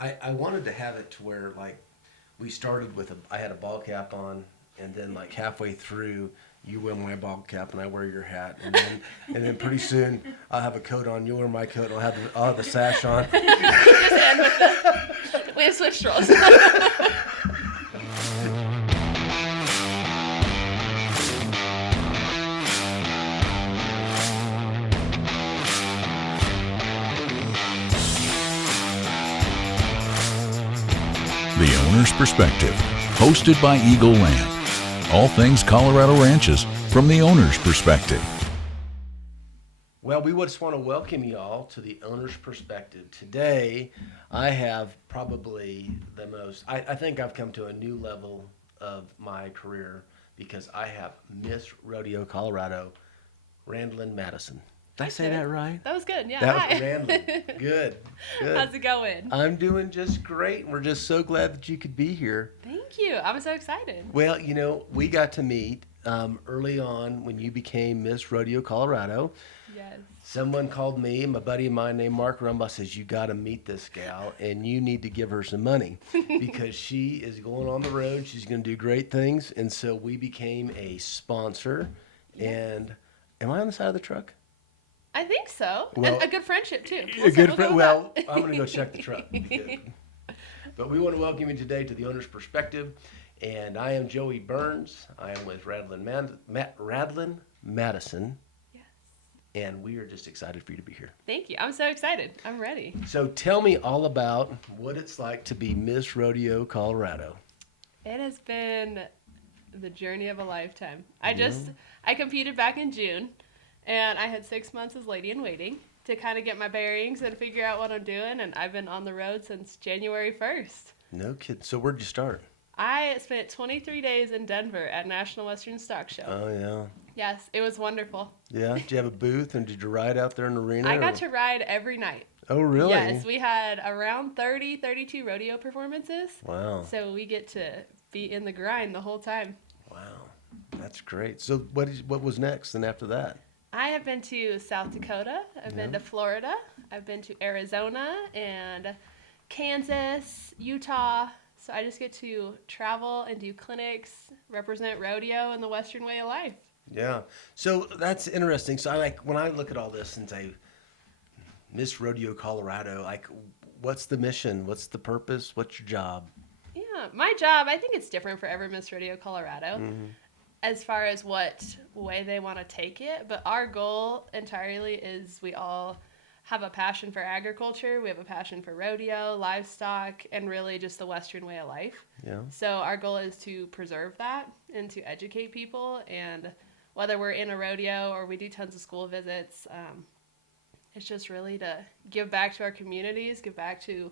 I wanted to have it to where like we started with I had a ball cap on, and then like halfway through you wear my ball cap and I wear your hat, and then pretty soon I'll have a coat on, you'll wear my coat, and I'll have the sash on. Just end with we have switched roles. The Owner's Perspective, hosted by Eagle Land. All things Colorado Ranches from the owner's perspective. Well, we just want to welcome you all to the Owner's Perspective. Today, I have probably the most, I think I've come to a new level of my career because I have Miss Rodeo Colorado, Randilyn Madison. Did I say that right? That was good, yeah. That Hi. was Randilyn. Good. How's it going? I'm doing just great. We're just so glad that you could be here. Thank you. I'm so excited. Well, we got to meet early on when you became Miss Rodeo Colorado. Yes. Someone called me, my buddy of mine named Mark Rumbaugh, says, you got to meet this gal and you need to give her some money because she is going on the road. She's going to do great things. And so we became a sponsor. Yeah. And am I on the side of the truck? I think so. Well, and a good friendship, too. A good friend. Well, that. I'm going to go check the truck. But we want to welcome you today to the Owner's Perspective. And I am Joey Burns. I am with Randilyn Madison. Yes. And we are just excited for you to be here. Thank you. I'm so excited. I'm ready. So tell me all about what it's like to be Miss Rodeo Colorado. It has been the journey of a lifetime. I competed back in June, and I had 6 months as lady in waiting to kind of get my bearings and figure out what I'm doing, and I've been on the road since January 1st. No kidding. So where'd you start? I spent 23 days in Denver at National Western Stock Show. Oh, yeah. Yes, it was wonderful. Yeah? Did you have a booth, and did you ride out there in the arena? I got to ride every night. Oh, really? Yes, we had around 32 rodeo performances. Wow. So we get to be in the grind the whole time. Wow. That's great. So what was next then after that? I have been to South Dakota. I've been to Florida. I've been to Arizona and Kansas, Utah. So I just get to travel and do clinics, represent rodeo and the Western way of life. Yeah. So that's interesting. So when I look at all this and say, Miss Rodeo Colorado, like, what's the mission? What's the purpose? What's your job? Yeah, my job, I think it's different for every Miss Rodeo Colorado as far as what way they want to take it. But our goal entirely is we all have a passion for agriculture. We have a passion for rodeo, livestock, and really just the Western way of life. Yeah. So our goal is to preserve that and to educate people. And whether we're in a rodeo or we do tons of school visits, it's just really to give back to our communities, give back to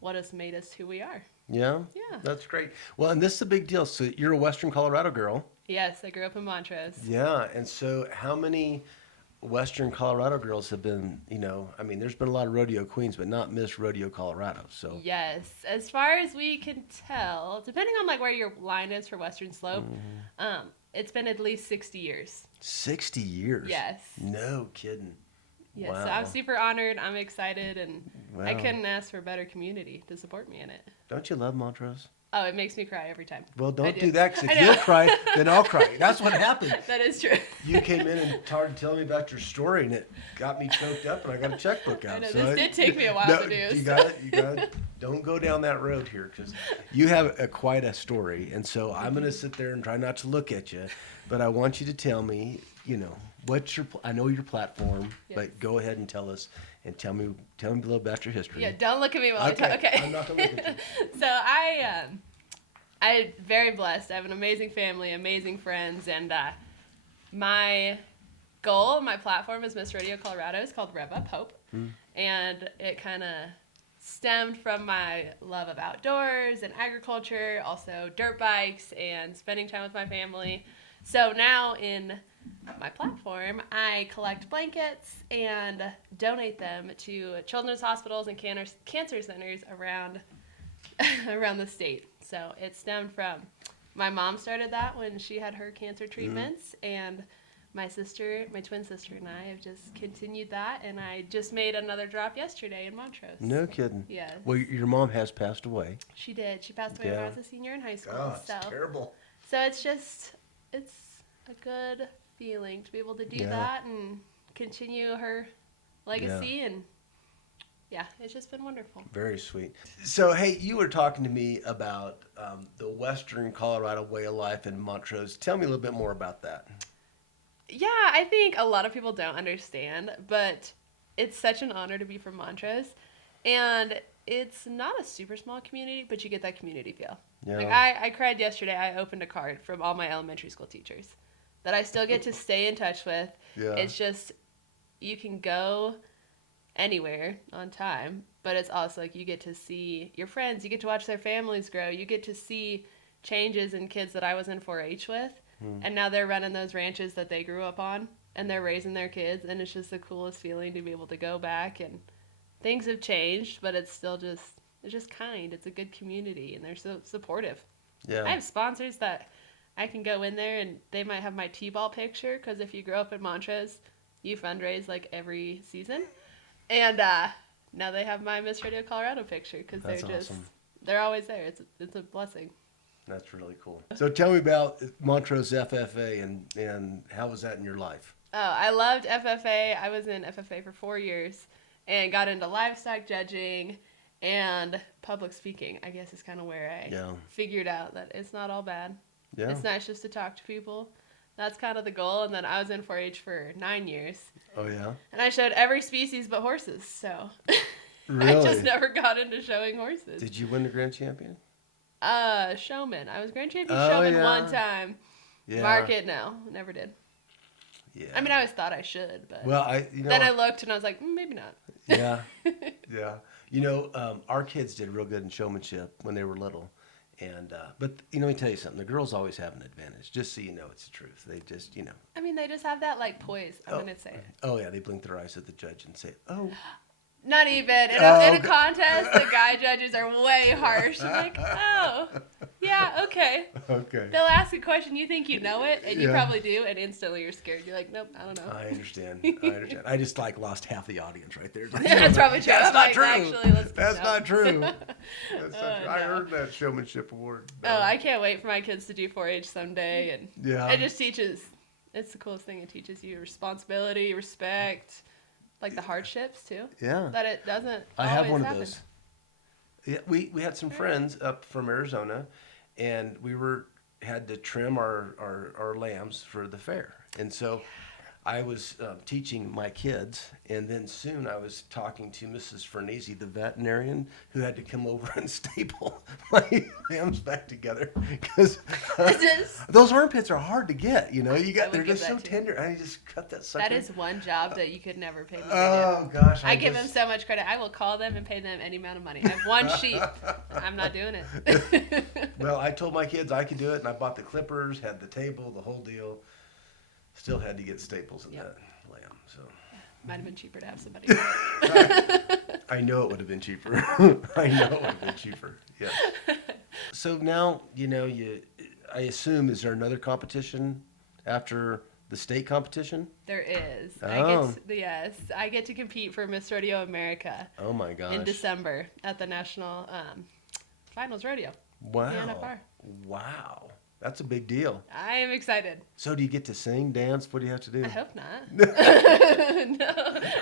what has made us who we are. Yeah? Yeah. That's great. Well, and this is a big deal. So you're a Western Colorado girl. Yes, I grew up in Montrose. Yeah. And so how many Western Colorado girls have been, there's been a lot of rodeo queens, but not Miss Rodeo Colorado. So Yes, as far as we can tell, depending on where your line is for Western Slope, it's been at least 60 years. 60 years? Yes. No kidding. Yes, Wow. so I'm super honored. I'm excited, and Wow. I couldn't ask for a better community to support me in it. Don't you love Montrose? Oh, it makes me cry every time. Well, I don't do that, because I if know. you'll cry, then I'll cry. That's what happened. That is true. You came in and started telling me about your story, and it got me choked up, and I got a checkbook out. I know, So this did take me a while to do. You got it. Don't go down that road here, because you have quite a story. And so I'm going to sit there and try not to look at you, but I want you to tell me, I know your platform, Yes. but go ahead and tell us, and tell me a little about your history. Yeah, don't look at me while I talk. Okay. I'm not going to look at you. So I'm very blessed. I have an amazing family, amazing friends, and my goal, my platform as Miss Rodeo Colorado is called Rev Up Hope, and it kind of stemmed from my love of outdoors and agriculture, also dirt bikes and spending time with my family. So now in my platform, I collect blankets and donate them to children's hospitals and cancer centers around the state. So it stemmed from my mom started that when she had her cancer treatments, and my twin sister and I have just continued that, and I just made another drop yesterday in Montrose. No kidding. Yes. Well, your mom has passed away. She did. She passed away when I was a senior in high school. Oh, it's terrible. So it's a good feeling to be able to do that and continue her legacy, and it's just been wonderful. Very sweet. So, hey, you were talking to me about the Western Colorado way of life in Montrose. Tell me a little bit more about that. Yeah, I think a lot of people don't understand, but it's such an honor to be from Montrose. And it's not a super small community, but you get that community feel. Yeah. Like I cried yesterday. I opened a card from all my elementary school teachers that I still get to stay in touch with. Yeah. It's just, you can go anywhere on time, but it's also like you get to see your friends. You get to watch their families grow. You get to see changes in kids that I was in 4-H with. And now they're running those ranches that they grew up on, and they're raising their kids, and it's just the coolest feeling to be able to go back, and things have changed, but it's still it's just kind. It's a good community, and they're so supportive. Yeah. I have sponsors that I can go in there, and they might have my T-ball picture, because if you grow up in Montrose, you fundraise like every season. And now they have my Miss Rodeo Colorado picture, because they're always there. It's a blessing. That's really cool. So tell me about Montrose FFA and how was that in your life? Oh, I loved FFA. I was in FFA for 4 years and got into livestock judging and public speaking, I guess is kind of where I figured out that it's not all bad. Yeah. It's nice just to talk to people. That's kind of the goal. And then I was in 4-H for 9 years. Oh, yeah? And I showed every species but horses, so really? I just never got into showing horses. Did you win the grand champion? Showman. I was grand champion showman one time. Yeah. Market, no, never did. Yeah. I mean, I always thought I should, but then I looked and I was like, maybe not. Yeah, yeah. You know, our kids did real good in showmanship when they were little, and but let me tell you something. The girls always have an advantage. Just so you know, it's the truth. They just, I mean, they just have that like poise. I'm gonna say it. Oh yeah, they blink their eyes at the judge and say, "Oh." Not even. In a contest, the guy judges are way harsh. I'm like, oh, yeah, okay. Okay. They'll ask a question, you think you know it, and you probably do, and instantly you're scared. You're like, nope, I don't know. I understand. I just lost half the audience right there. That's probably true. That's not true. Actually, That's not true. That's not true. I heard that showmanship award. Oh, I can't wait for my kids to do 4-H someday, and it just teaches. It's the coolest thing. It teaches you responsibility, respect. Like the hardships too. Yeah. That it doesn't. I have one of those. Yeah, we had some friends up from Arizona, and we had to trim our lambs for the fair, and so I was teaching my kids, and then soon I was talking to Mrs. Farnese, the veterinarian, who had to come over and staple my lambs back together because those armpits are hard to get. They're just so tender. I just cut that sucker. That is one job that you could never pay me to do. Oh gosh! I give them so much credit. I will call them and pay them any amount of money. I have one sheep. I'm not doing it. Well, I told my kids I could do it, and I bought the clippers, had the table, the whole deal. Still had to get staples in that lamb, so. Might have been cheaper to have somebody. I know it would have been cheaper. Yes. So now, I assume, is there another competition after the state competition? There is. Oh. I get to compete for Miss Rodeo America. Oh my gosh. In December at the National Finals Rodeo. Wow. PNFR. Wow. That's a big deal. I am excited. So do you get to sing, dance? What do you have to do? I hope not.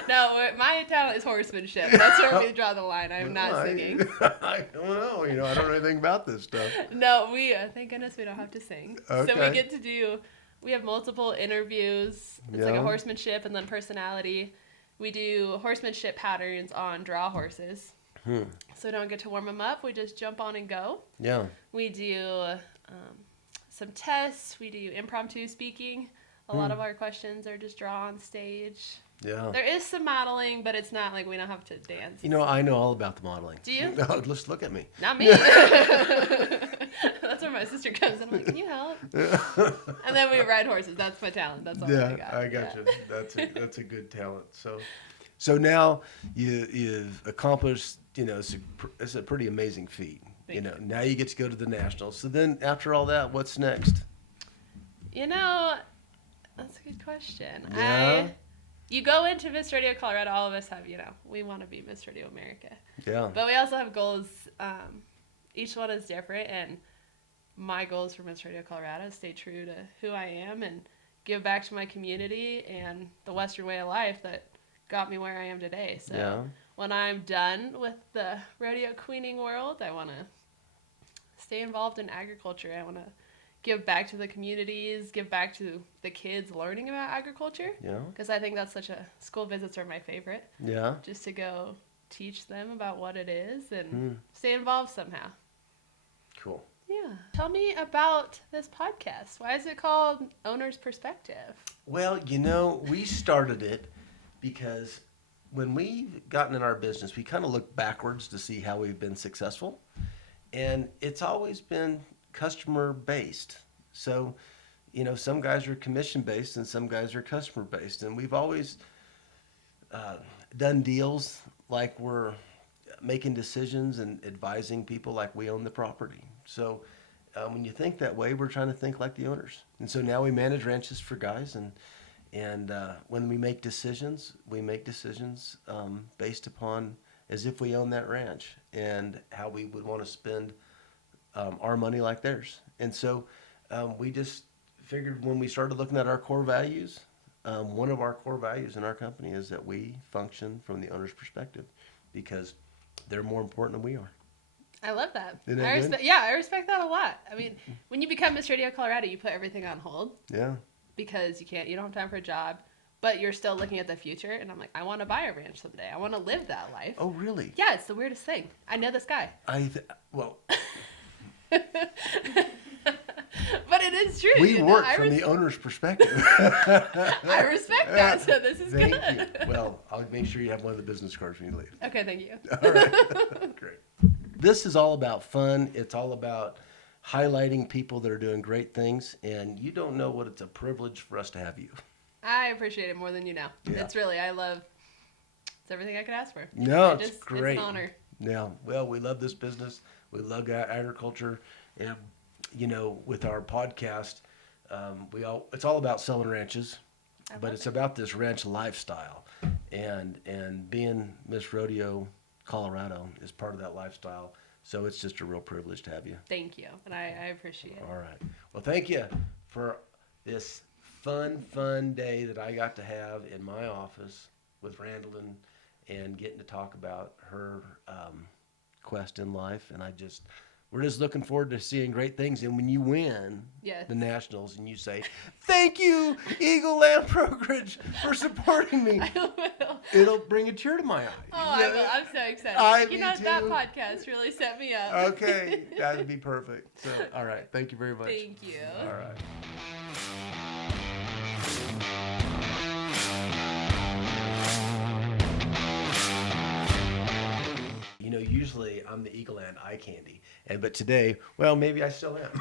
No, my talent is horsemanship. That's where we draw the line. I'm not singing. I don't know. I don't know anything about this stuff. No, thank goodness we don't have to sing. Okay. So we get to we have multiple interviews. It's like a horsemanship and then personality. We do horsemanship patterns on draw horses. So we don't get to warm them up. We just jump on and go. Yeah. We do some tests. We do impromptu speaking. A lot of our questions are just draw on stage. Yeah. There is some modeling, but it's not like we don't have to dance. I know all about the modeling. Do you? No, just look at me. Not me. That's where my sister comes in. I'm like, can you help? And then we ride horses. That's my talent. That's all I got. I got you. That's a good talent. So now you've accomplished, it's a pretty amazing feat. Now you get to go to the Nationals. So then after all that, what's next? That's a good question. Yeah. You go into Miss Rodeo Colorado, all of us have, we want to be Miss Rodeo America. Yeah. But we also have goals. Each one is different, and my goals for Miss Rodeo Colorado is stay true to who I am and give back to my community and the Western way of life that got me where I am today. So when I'm done with the rodeo queening world, I want to stay involved in agriculture. I want to give back to the communities, give back to the kids learning about agriculture. Yeah. Because I think that's school visits are my favorite. Yeah. Just to go teach them about what it is and stay involved somehow. Cool. Yeah. Tell me about this podcast. Why is it called Owner's Perspective? Well, we started it because when we've gotten in our business, we kind of look backwards to see how we've been successful. And it's always been customer based. So, some guys are commission based and some guys are customer based. And we've always done deals like we're making decisions and advising people like we own the property. So when you think that way, we're trying to think like the owners. And so now we manage ranches for guys. And when we make decisions based upon as if we own that ranch and how we would want to spend our money like theirs. And so we just figured when we started looking at our core values, one of our core values in our company is that we function from the owner's perspective because they're more important than we are. I love that. Isn't that I good? respect that a lot. I mean, when you become Miss Rodeo Colorado, you put everything on hold. Yeah. Because you don't have time for a job, but you're still looking at the future. And I'm like, I want to buy a ranch someday. I want to live that life. Oh, really? Yeah, it's the weirdest thing. I know this guy. Well, but it is true. we work from the owner's perspective. I respect that, so this is Thank good. you. Well, I'll make sure you have one of the business cards when you leave. Okay, thank you. All right. Great. This is all about fun. It's all about highlighting people that are doing great things, and you don't know what it's a privilege for us to have you. I appreciate it more than you know. Yeah. It's everything I could ask for. No, it's great. It's an honor. Yeah, well, we love this business. We love agriculture, and with our podcast, it's all about selling ranches, but it's about this ranch lifestyle, and being Miss Rodeo Colorado is part of that lifestyle. So it's just a real privilege to have you. Thank you, and I appreciate it. All right. Well, thank you for this fun day that I got to have in my office with Randilyn and getting to talk about her quest in life. And we're just looking forward to seeing great things. And when you win the Nationals and you say, thank you, Eagle Land Brokerage, for supporting me. I will. It'll bring a tear to my eye. Oh, I will. I'm so excited. That too. podcast really set me up. Okay, that would be perfect. So, all right. Thank you very much. Thank you. All right. Usually I'm the Eagle Land eye candy, but today, well, maybe I still am.